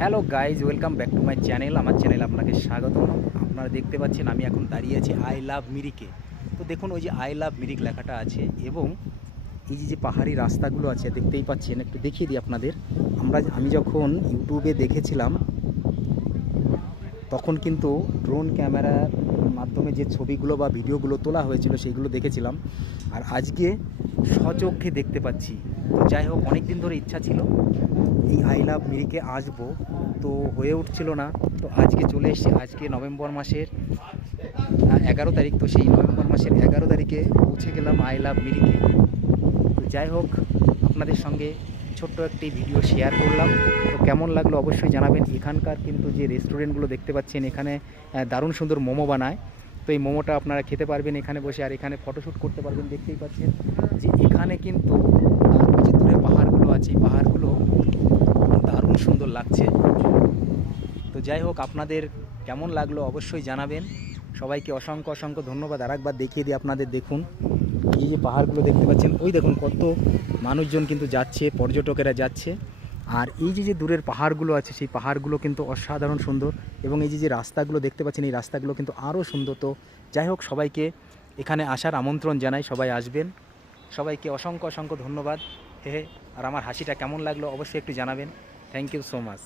Hello guys, welcome back to my channel. আমার চ্যানেলে আপনাকে স্বাগতম। আপনারা দেখতে পাচ্ছেন আমি এখন দাঁড়িয়ে আছি আই লাভ মিরিকে। তো দেখুন, ওই যে আই লাভ মিরিক লেখাটা আছে এবং এই যে পাহাড়ি রাস্তাগুলো আছে দেখতেই পাচ্ছেন। একটু দেখিয়ে দিই আপনাদের। আমি যখন ইউটিউবে দেখেছিলাম তখন কিন্তু ড্রোন ক্যামেরার মাধ্যমে যে ছবিগুলো বা ভিডিওগুলো তোলা হয়েছিল সেইগুলো দেখেছিলাম, আর আজকে স্বচক্ষে দেখতে পাচ্ছি। তো যাই হোক, অনেক দিন ধরে ইচ্ছা ছিল এই আই লাভ মিরিকে আসবো, তো হয়ে উঠছিল না। তো আজকে চলে এসেছি। আজকে নভেম্বর মাসের 11 তারিখ। তো সেই নভেম্বর মাসের 11 তারিখে পৌঁছে গেলাম আই লাভ মিরিকে। তো যাই হোক, আপনাদের সঙ্গে ছোট্ট একটি ভিডিও শেয়ার করলাম। তো কেমন লাগলো অবশ্যই জানাবেন। এখানকার কিন্তু যে রেস্টুরেন্টগুলো দেখতে পাচ্ছেন, এখানে দারুণ সুন্দর মোমো বানায়। তো এই মোমোটা আপনারা খেতে পারবেন এখানে বসে, আর এখানে ফটোশ্যুট করতে পারবেন। দেখতেই পাচ্ছেন যে এখানে কিন্তু ওই যে দূরে পাহাড়গুলো আছে, এই পাহাড়গুলো দারুণ সুন্দর লাগছে। তো যাই হোক, আপনাদের কেমন লাগলো অবশ্যই জানাবেন। সবাইকে অসংখ্য অসংখ্য ধন্যবাদ। আর একবার দেখিয়ে দিই আপনাদের। দেখুন, এই যে পাহাড়গুলো দেখতে পাচ্ছেন, ওই দেখুন কত মানুষজন কিন্তু যাচ্ছে, পর্যটকেরা যাচ্ছে। আর এই যে দূরের পাহাড়গুলো আছে, সেই পাহাড়গুলো কিন্তু অসাধারণ সুন্দর। এবং এই যে রাস্তাগুলো দেখতে পাচ্ছেন, এই রাস্তাগুলো কিন্তু আরও সুন্দর। তো যাই হোক, সবাইকে এখানে আসার আমন্ত্রণ জানাই। সবাই আসবেন। সবাইকে অসংখ্য অসংখ্য ধন্যবাদ। হে, আর আমার হাসিটা কেমন লাগলো অবশ্যই একটু জানাবেন। Thank you so much.